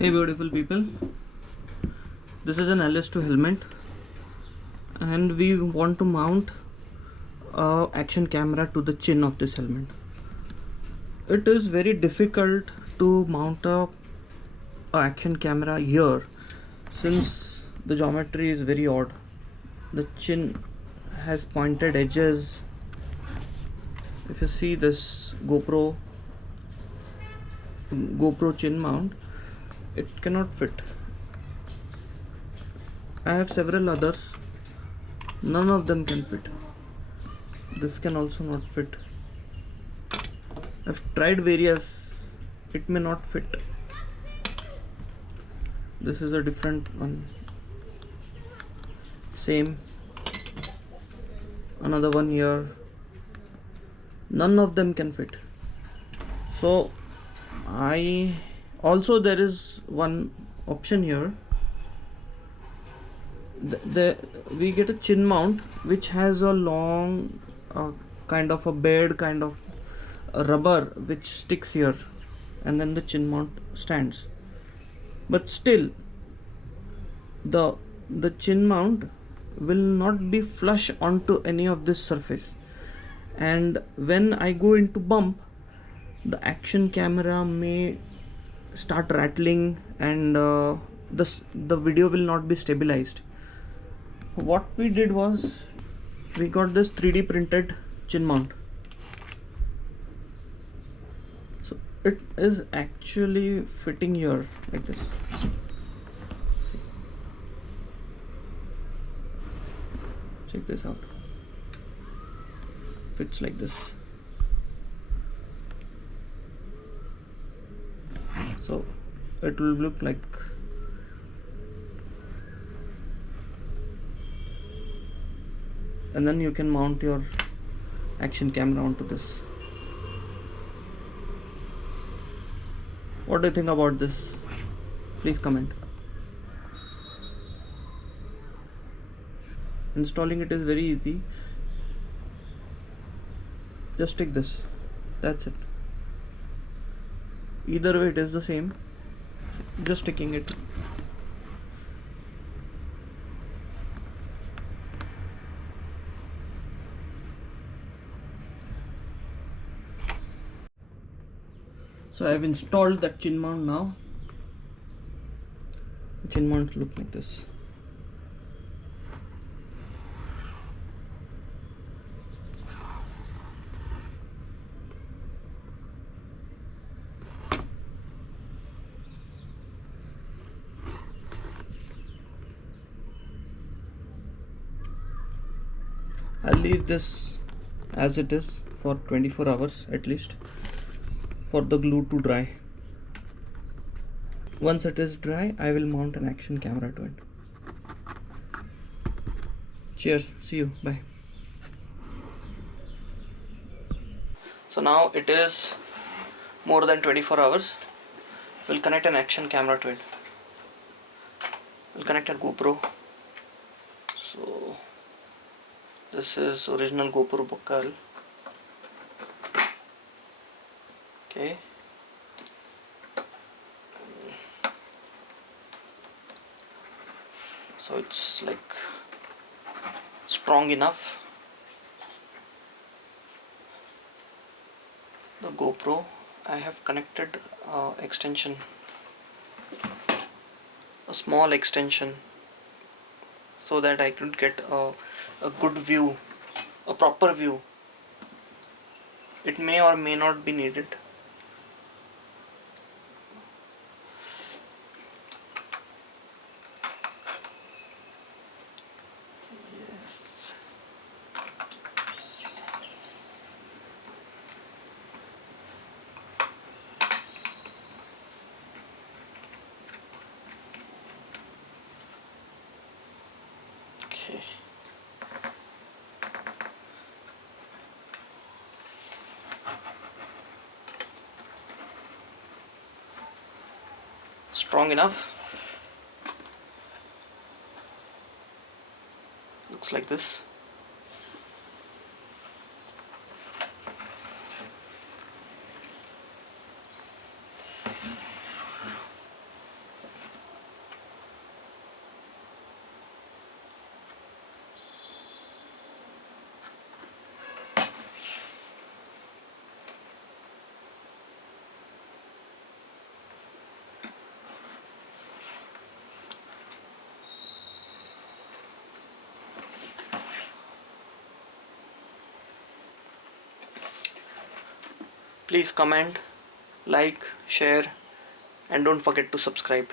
Hey beautiful people, this is an LS2 helmet and we want to mount a action camera to the chin of this helmet. It is very difficult to mount a action camera here since the geometry is very odd. The chin has pointed edges. If you see this GoPro chin mount, it cannot fit. I have several others, none of them can fit. This can also not fit. I've tried various, it may not fit. This is a different one. Same. Another one here. None of them can fit. So there is one option here. We get a chin mount which has a long kind of a bed, kind of a rubber which sticks here, and then the chin mount stands. But still the chin mount will not be flush onto any of this surface, and when I go into bump, the action camera may start rattling and the video will not be stabilized. What we did was we got this 3D printed chin mount. So it is actually fitting here like this. See. Check this out. Fits like this. So it will look like and then you can mount your action camera onto this. What do you think about this? Please comment. Installing it is very easy. Just take this. That's it. Either way it is the same. Just sticking it. So I have installed that chin mount now. The chin mount look like this. I'll leave this as it is for 24 hours at least for the glue to dry. Once it is dry, I will mount an action camera to it. Cheers, see you, bye. So now it is more than 24 hours. We'll connect an action camera to it. We'll connect a GoPro. So this is original GoPro buckle. Okay. So it's like strong enough. The GoPro, I have connected extension, a small extension, so that I could get a good view, a proper view. It may or may not be needed. Yes. Okay. Strong enough. Looks like this. Please comment, like, share, and don't forget to subscribe.